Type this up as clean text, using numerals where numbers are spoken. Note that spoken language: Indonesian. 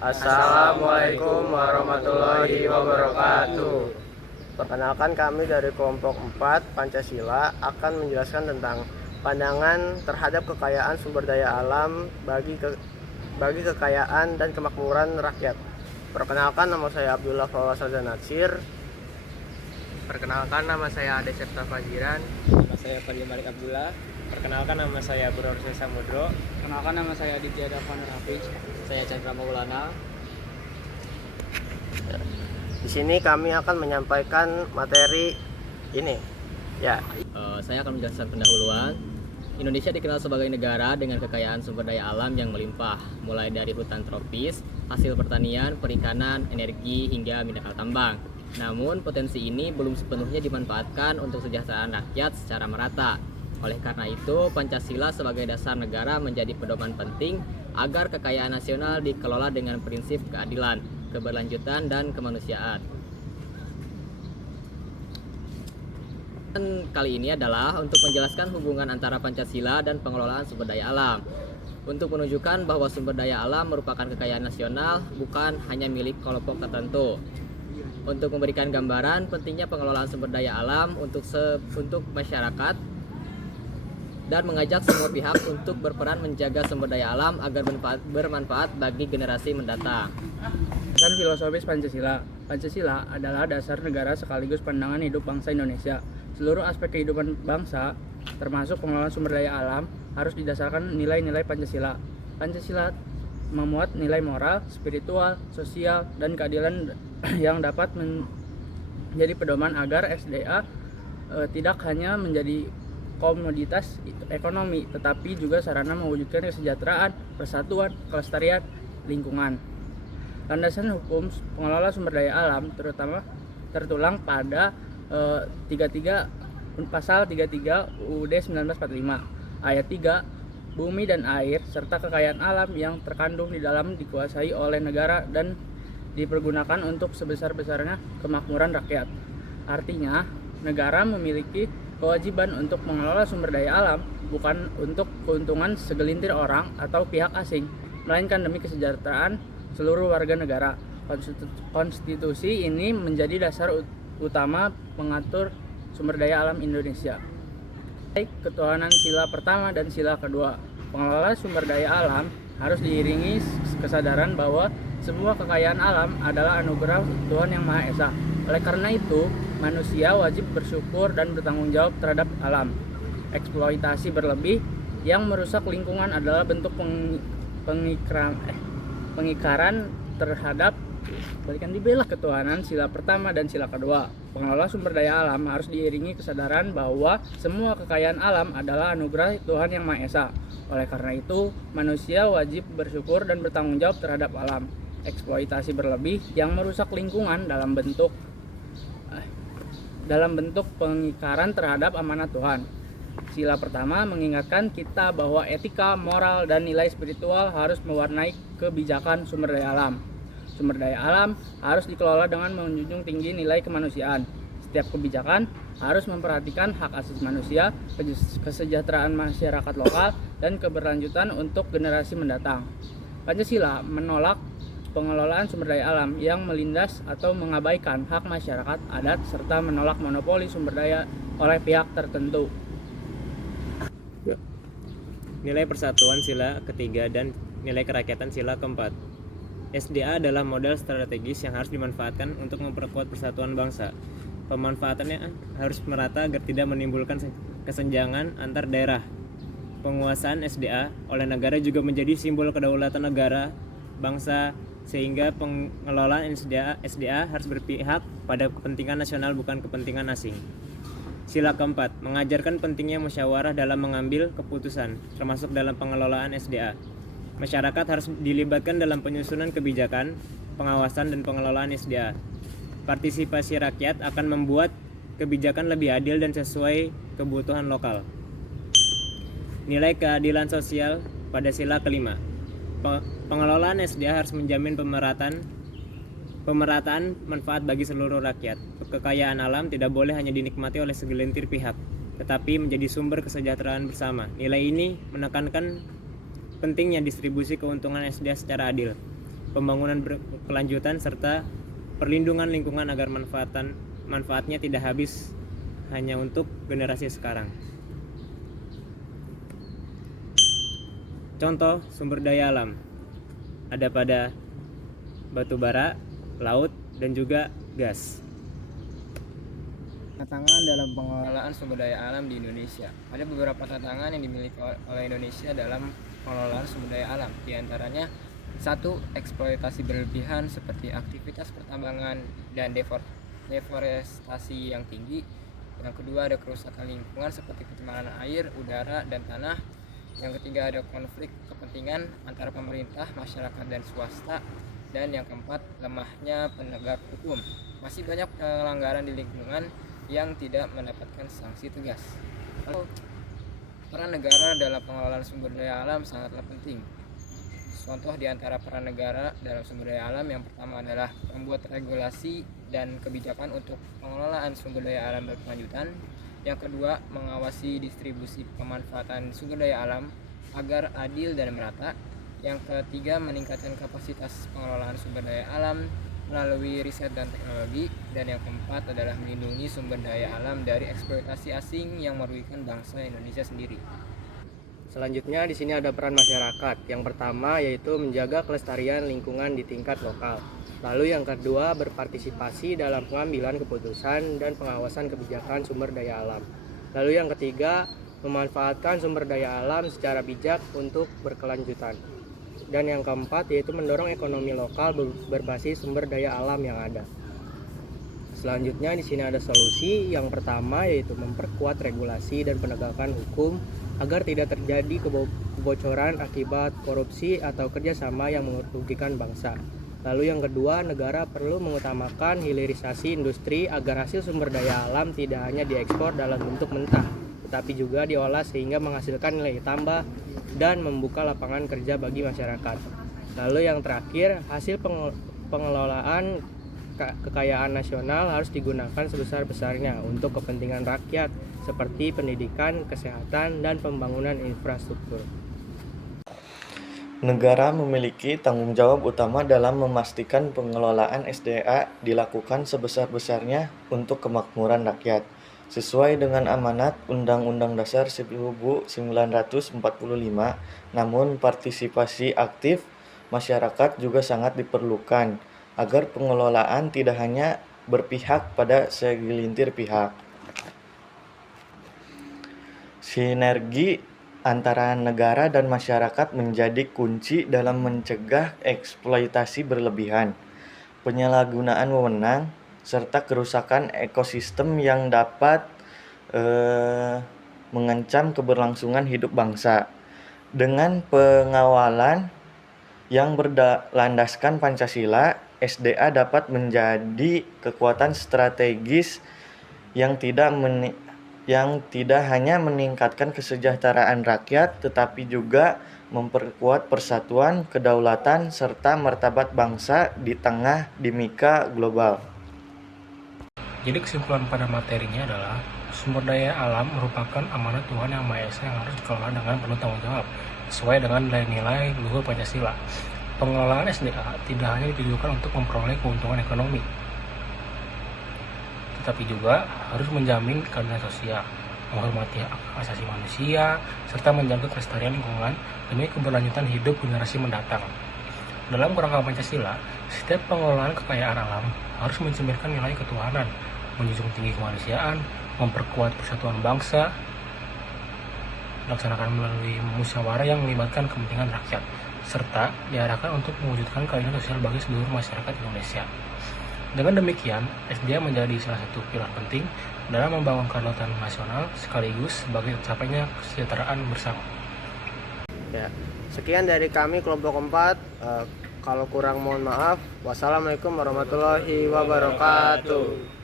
Assalamualaikum warahmatullahi wabarakatuh. Perkenalkan, kami dari kelompok 4 Pancasila akan menjelaskan tentang pandangan terhadap kekayaan sumber daya alam bagi kekayaan dan kemakmuran rakyat. Perkenalkan, nama saya Abdullah Fawazal Natsir. Perkenalkan, nama saya Ade Septa Fajiran. Nama saya Fadil Malik Abdullah. Perkenalkan, nama saya Bro Rusli Samudro. Perkenalkan, nama saya Aditya Dafan Hafiz. Saya Chandra Maulana. Di sini kami akan menyampaikan materi ini. Saya akan menjelaskan pendahuluan. Indonesia dikenal sebagai negara dengan kekayaan sumber daya alam yang melimpah, mulai dari hutan tropis, hasil pertanian, perikanan, energi, hingga mineral tambang. Namun, potensi ini belum sepenuhnya dimanfaatkan untuk kesejahteraan rakyat secara merata. Oleh karena itu, Pancasila sebagai dasar negara menjadi pedoman penting agar kekayaan nasional dikelola dengan prinsip keadilan, keberlanjutan, dan kemanusiaan. Dan kali ini adalah untuk menjelaskan hubungan antara Pancasila dan pengelolaan sumber daya alam. Untuk menunjukkan bahwa sumber daya alam merupakan kekayaan nasional, bukan hanya milik kelompok tertentu. Untuk memberikan gambaran pentingnya pengelolaan sumber daya alam untuk masyarakat, dan mengajak semua pihak untuk berperan menjaga sumber daya alam agar bermanfaat bagi generasi mendatang. Dasar filosofis Pancasila. Pancasila adalah dasar negara sekaligus pandangan hidup bangsa Indonesia. Seluruh aspek kehidupan bangsa, termasuk pengelolaan sumber daya alam, harus didasarkan nilai-nilai Pancasila. Pancasila memuat nilai moral, spiritual, sosial, dan keadilan yang dapat menjadi pedoman agar SDA tidak hanya menjadi komoditas ekonomi, tetapi juga sarana mewujudkan kesejahteraan, persatuan, kelestarian lingkungan. Landasan hukum pengelola sumber daya alam tertulang pada pasal 33 UUD 1945 ayat 3, bumi dan air serta kekayaan alam yang terkandung di dalam dikuasai oleh negara dan dipergunakan untuk sebesar-besarnya kemakmuran rakyat. Artinya, negara memiliki kewajiban untuk mengelola sumber daya alam bukan untuk keuntungan segelintir orang atau pihak asing, melainkan demi kesejahteraan seluruh warga negara. Konstitusi ini menjadi dasar utama mengatur sumber daya alam Indonesia. Ketuhanan sila pertama dan sila kedua. Pengelola sumber daya alam harus diiringi kesadaran bahwa semua kekayaan alam adalah anugerah Tuhan Yang Maha Esa. Oleh karena itu, manusia wajib bersyukur dan bertanggung jawab terhadap alam. Eksploitasi berlebih yang merusak lingkungan adalah bentuk pengingkaran terhadap ketuhanan sila pertama dan sila kedua. Pengelola sumber daya alam harus diiringi kesadaran bahwa semua kekayaan alam adalah anugerah Tuhan Yang Maha Esa. Oleh karena itu, manusia wajib bersyukur dan bertanggung jawab terhadap alam. Eksploitasi berlebih yang merusak lingkungan dalam bentuk pengingkaran terhadap amanat Tuhan. Sila pertama mengingatkan kita bahwa etika, moral, dan nilai spiritual harus mewarnai kebijakan sumber daya alam. Sumber daya alam harus dikelola dengan menjunjung tinggi nilai kemanusiaan. Setiap kebijakan harus memperhatikan hak asasi manusia, kesejahteraan masyarakat lokal, dan keberlanjutan untuk generasi mendatang. Pancasila menolak pengelolaan sumber daya alam yang melindas atau mengabaikan hak masyarakat adat serta menolak monopoli sumber daya oleh pihak tertentu. Nilai persatuan sila ketiga dan nilai kerakyatan sila keempat. SDA adalah modal strategis yang harus dimanfaatkan untuk memperkuat persatuan bangsa. Pemanfaatannya harus merata agar tidak menimbulkan kesenjangan antar daerah. Penguasaan SDA oleh negara juga menjadi simbol kedaulatan negara, bangsa, sehingga pengelolaan SDA harus berpihak pada kepentingan nasional bukan kepentingan asing. Sila keempat, mengajarkan pentingnya musyawarah dalam mengambil keputusan, termasuk dalam pengelolaan SDA. Masyarakat harus dilibatkan dalam penyusunan kebijakan, pengawasan, dan pengelolaan SDA. Partisipasi rakyat akan membuat kebijakan lebih adil dan sesuai kebutuhan lokal. Nilai keadilan sosial pada sila kelima. Pengelolaan SDA harus menjamin pemerataan manfaat bagi seluruh rakyat. Kekayaan alam tidak boleh hanya dinikmati oleh segelintir pihak, tetapi menjadi sumber kesejahteraan bersama. Nilai ini menekankan pentingnya distribusi keuntungan SDA secara adil. pembangunan berkelanjutan, serta perlindungan lingkungan agar manfaatnya tidak habis hanya untuk generasi sekarang. Contoh sumber daya alam ada pada batu bara, laut, dan juga gas. Tantangan dalam pengelolaan sumber daya alam di Indonesia. Ada beberapa tantangan yang dimiliki oleh Indonesia dalam pengelolaan sumber daya alam. Di antaranya, satu, eksploitasi berlebihan seperti aktivitas pertambangan dan deforestasi yang tinggi. Yang kedua, ada kerusakan lingkungan seperti pencemaran air, udara, dan tanah. Yang ketiga, ada konflik kepentingan antara pemerintah, masyarakat, dan swasta. Dan yang keempat, lemahnya penegak hukum. Masih banyak pelanggaran di lingkungan yang tidak mendapatkan sanksi tegas. Lalu, peran negara dalam pengelolaan sumber daya alam sangatlah penting. Contoh di antara peran negara dalam sumber daya alam yang pertama adalah membuat regulasi dan kebijakan untuk pengelolaan sumber daya alam berkelanjutan. Yang kedua, mengawasi distribusi pemanfaatan sumber daya alam agar adil dan merata. Yang ketiga, meningkatkan kapasitas pengelolaan sumber daya alam melalui riset dan teknologi. Dan yang keempat adalah melindungi sumber daya alam dari eksploitasi asing yang merugikan bangsa Indonesia sendiri. Selanjutnya di sini ada peran masyarakat. Yang pertama yaitu menjaga kelestarian lingkungan di tingkat lokal. Lalu yang kedua, berpartisipasi dalam pengambilan keputusan dan pengawasan kebijakan sumber daya alam. Lalu yang ketiga, memanfaatkan sumber daya alam secara bijak untuk berkelanjutan. Dan yang keempat yaitu mendorong ekonomi lokal berbasis sumber daya alam yang ada. Selanjutnya di sini ada solusi. Yang pertama yaitu memperkuat regulasi dan penegakan hukum agar tidak terjadi kebocoran akibat korupsi atau kerjasama yang merugikan bangsa. Lalu yang kedua, negara perlu mengutamakan hilirisasi industri agar hasil sumber daya alam tidak hanya diekspor dalam bentuk mentah, tetapi juga diolah sehingga menghasilkan nilai tambah dan membuka lapangan kerja bagi masyarakat. Lalu yang terakhir, hasil pengelolaan kekayaan nasional harus digunakan sebesar-besarnya untuk kepentingan rakyat seperti pendidikan, kesehatan, dan pembangunan infrastruktur. Negara memiliki tanggung jawab utama dalam memastikan pengelolaan SDA dilakukan sebesar-besarnya untuk kemakmuran rakyat, sesuai dengan amanat Undang-Undang Dasar 1945. Namun partisipasi aktif masyarakat juga sangat diperlukan agar pengelolaan tidak hanya berpihak pada segelintir pihak. Sinergi antara negara dan masyarakat menjadi kunci dalam mencegah eksploitasi berlebihan, penyalahgunaan wewenang, serta kerusakan ekosistem yang dapat mengancam keberlangsungan hidup bangsa. Dengan pengawalan yang berlandaskan Pancasila, SDA dapat menjadi kekuatan strategis yang tidak hanya meningkatkan kesejahteraan rakyat, tetapi juga memperkuat persatuan, kedaulatan, serta martabat bangsa di tengah dinamika global. Jadi kesimpulan pada materinya adalah sumber daya alam merupakan amanat Tuhan Yang Maha Esa yang harus dikelola dengan penuh tanggung jawab sesuai dengan nilai-nilai luhur Pancasila. Pengelolaan SDA tidak hanya ditujukan untuk memperoleh keuntungan ekonomi, tetapi juga harus menjamin keadilan sosial, menghormati hak asasi manusia, serta menjaga kelestarian lingkungan demi keberlanjutan hidup generasi mendatang. Dalam kerangka Pancasila, setiap pengelolaan kekayaan alam harus mencerminkan nilai ketuhanan, menjunjung tinggi kemanusiaan, memperkuat persatuan bangsa, dilaksanakan melalui musyawarah yang melibatkan kepentingan rakyat, serta diarahkan untuk mewujudkan keadilan sosial bagi seluruh masyarakat Indonesia. Dengan demikian, SDA menjadi salah satu pilar penting dalam membangun kedaulatan nasional sekaligus sebagai tercapainya kesejahteraan bersama. Ya, sekian dari kami kelompok 4. Kalau kurang mohon maaf. Wassalamualaikum warahmatullahi wabarakatuh.